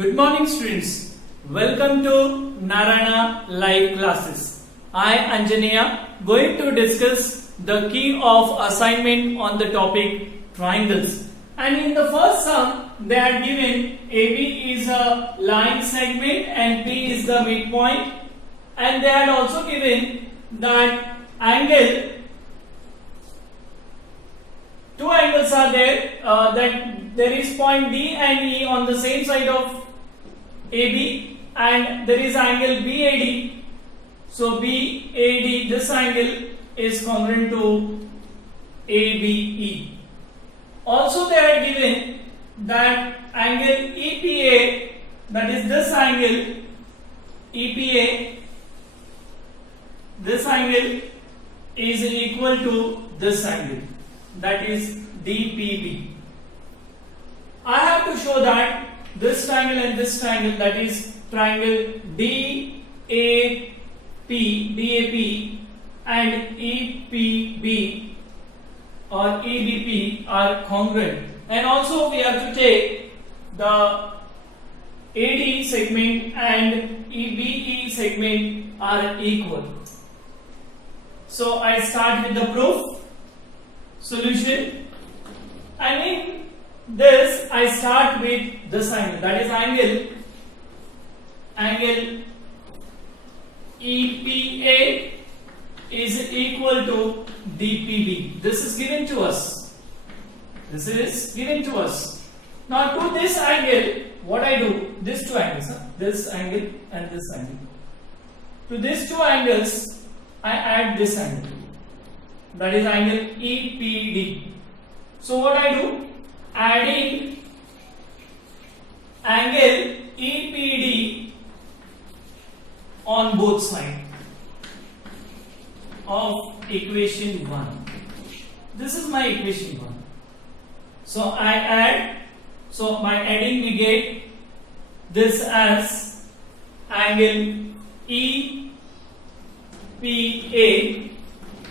Good morning students. Welcome to Narayana live classes. I Anjaneya going to discuss the key of assignment on the topic triangles. And in the first sum they are given AB is a line segment and P is the midpoint, and they had also given that angle, two angles are there, that there is point D and E on the same side of AB, and there is angle BAD. So BAD, this angle is congruent to ABE. Also they are given that angle EPA, that is this angle EPA, this angle is equal to this angle, that is DPB. I have to show that this triangle and this triangle, that is triangle DAP and EPB or EBP are congruent, and also we have to take the AD segment and EBE segment are equal. So I start with the proof. Solution. And in this I start with this angle, that is angle EPA is equal to DPB. This is given to us. This is given to us. Now to this angle, what I do? These two angles, this angle and this angle. To these two angles, I add this angle. That is angle EPD. So what I do? Adding angle EPD on both sides of equation 1. This is my equation 1. So I add, so by adding we get this as angle EPA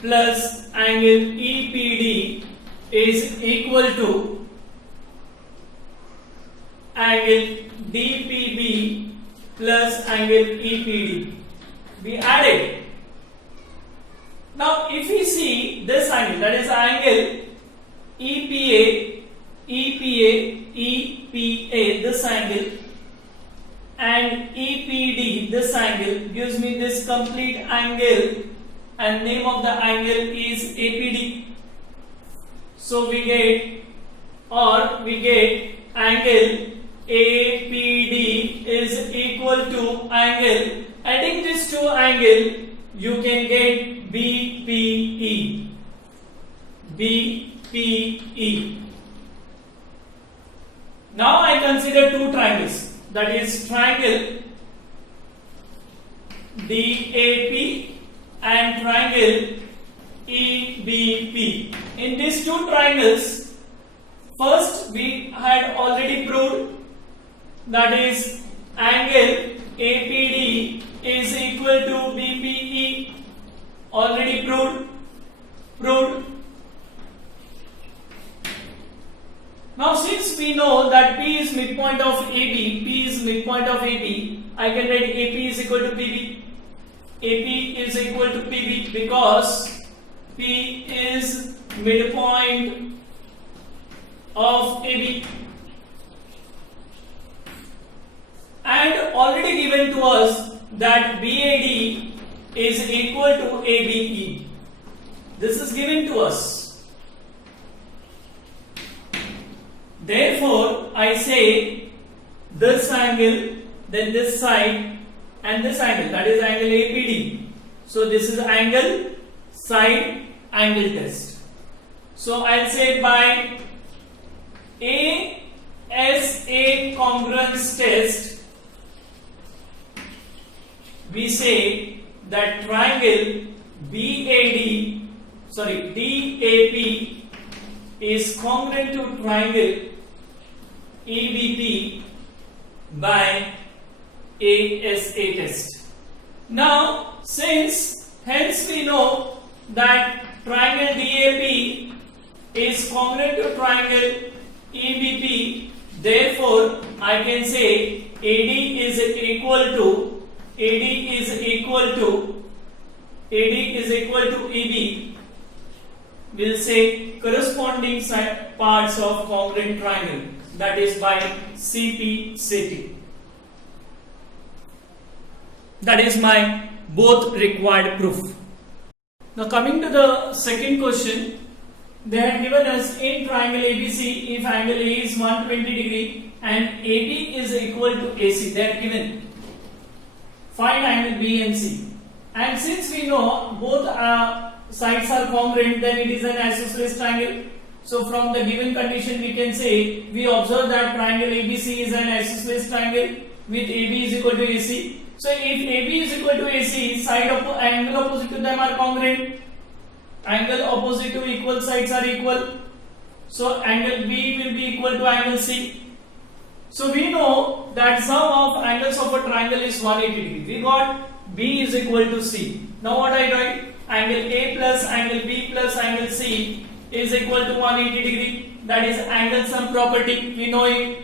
plus angle EPD is equal to angle DPB plus angle EPD. We added. Now if we see this angle, that is angle EPA, this angle, and EPD, this angle, gives me this complete angle, and name of the angle is APD. So we get angle APD is equal to angle, adding these two angle you can get BPE. Now I consider two triangles, that is triangle DAP and triangle EBP. In these two triangles, first we had already proved, that is angle APD is equal to BPE, already proved. Now since we know that P is midpoint of AB, I can write AP is equal to PB. AP is equal to PB because P is midpoint of AB, and already given to us that BAD is equal to ABE. This is given to us. Therefore, I say this angle, then this side, and this angle, that is angle APD. So this is angle side angle test. So I'll say by ASA congruence test, we say that triangle DAP is congruent to triangle EBP by ASA test. Now hence we know that triangle DAP is congruent to triangle EBP, therefore I can say AD is equal to AB. We'll say corresponding parts of congruent triangle, that is by CP/CT. That is my both required proof. Now coming to the second question, they had given us in triangle ABC, if angle A is 120 degree and AB is equal to AC, they had given. Find angle B and C. And since we know both sides are congruent, then it is an isosceles triangle. So from the given condition we can say, we observe that triangle ABC is an isosceles triangle with AB is equal to AC. So if AB is equal to AC, angle opposite to them are congruent. Angle opposite to equal sides are equal. So angle B will be equal to angle C. So we know that sum of angles of a triangle is 180 degree. We got B is equal to C. Now what I write? Angle A plus angle B plus angle C is equal to 180 degree. That is angle sum property. We know it.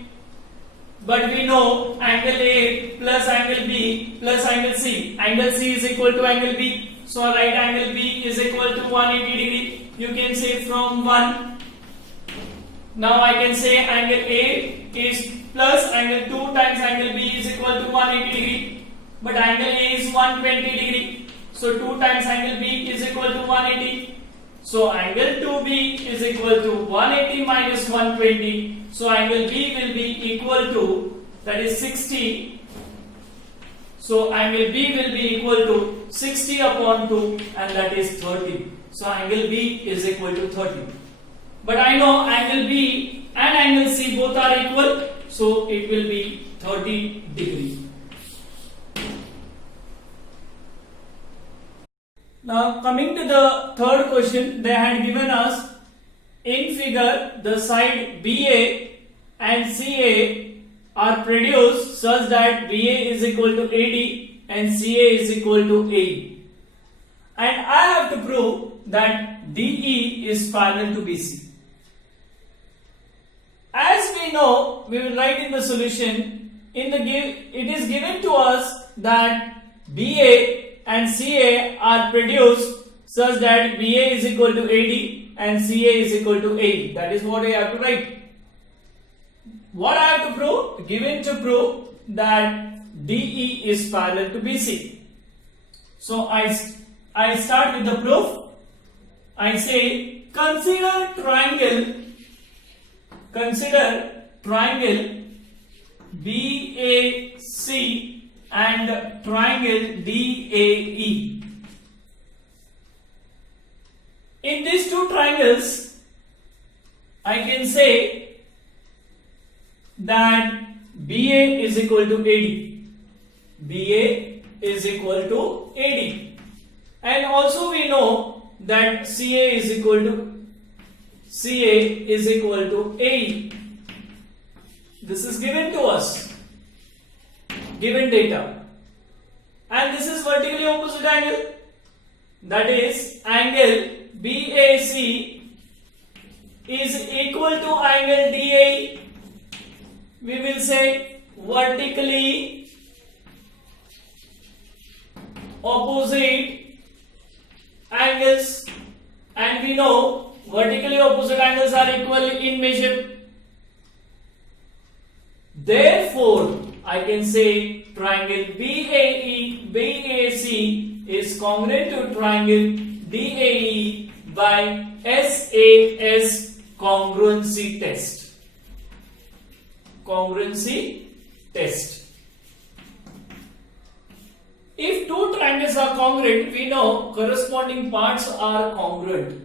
But we know angle A plus angle B plus angle C. Angle C is equal to angle B. So right angle B is equal to 180 degree. You can say from 1. Now I can say angle A is plus angle 2 times angle B is equal to 180 degree. But angle A is 120 degree. So 2 times angle B is equal to 180. So angle 2B is equal to 180 minus 120. So angle B will be equal to, that is 60. So angle B will be equal to 60 upon 2 and that is 30. So angle B is equal to 30. But I know angle B and angle C both are equal. So it will be 30 degree. Now coming to the third question, they had given us in figure the side BA and CA are produced such that BA is equal to AD and CA is equal to AE. And I have to prove that DE is parallel to BC. As we know, we will write in the solution, it is given to us that BA and CA are produced such that BA is equal to AD and CA is equal to AE. That is what I have to write. What I have to prove? Given to prove that DE is parallel to BC. So I start with the proof. I say consider triangle BAC and triangle DAE. In these two triangles, I can say that BA is equal to AD. BA is equal to AD. And also we know that CA is equal to AE. This is given to us. Given data, and this is vertically opposite angle, that is angle BAC is equal to angle DAE. We will say vertically opposite angles, and we know vertically opposite angles are equal in measure. Therefore, I can say triangle BAC is congruent to triangle DAE by SAS congruency test. Congruency test. If two triangles are congruent, we know corresponding parts are congruent.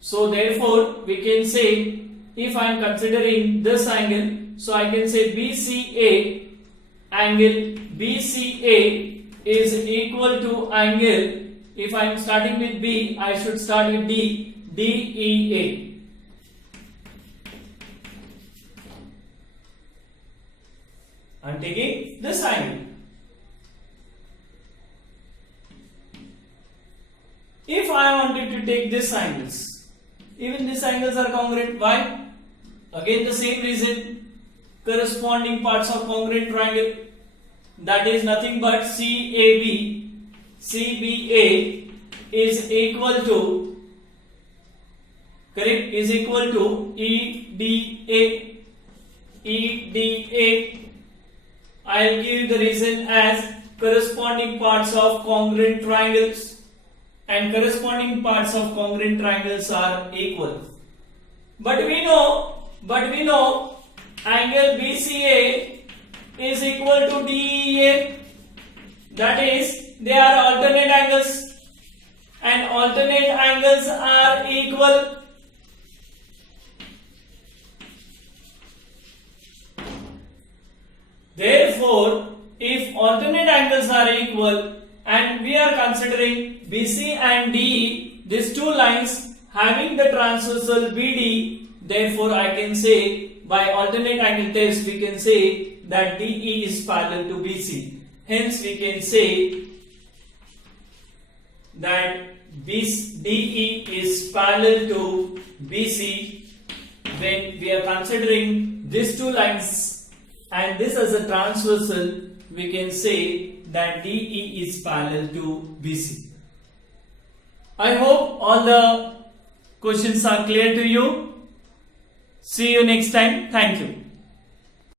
So therefore, we can say, if I am considering this angle, so I can say BCA, angle BCA is equal to angle, if I am starting with B, I should start with D, DEA. I am taking this angle. If I wanted to take this angles, even these angles are congruent. Why? Again the same reason, corresponding parts of congruent triangle, that is nothing but CAB, CBA is equal to, correct, is equal to EDA, EDA. I'll give the reason as corresponding parts of congruent triangles, and corresponding parts of congruent triangles are equal. But we know angle BCA is equal to DEA, that is they are alternate angles, and alternate angles are equal. Therefore, if alternate angles are equal and we are considering BC and DE, these two lines having the transversal BD, therefore I can say by alternate angle test we can say that DE is parallel to BC. Hence we can say that DE is parallel to BC when we are considering these two lines and this as a transversal. We can say that DE is parallel to BC. I hope all the questions are clear to you. See you next time. Thank you.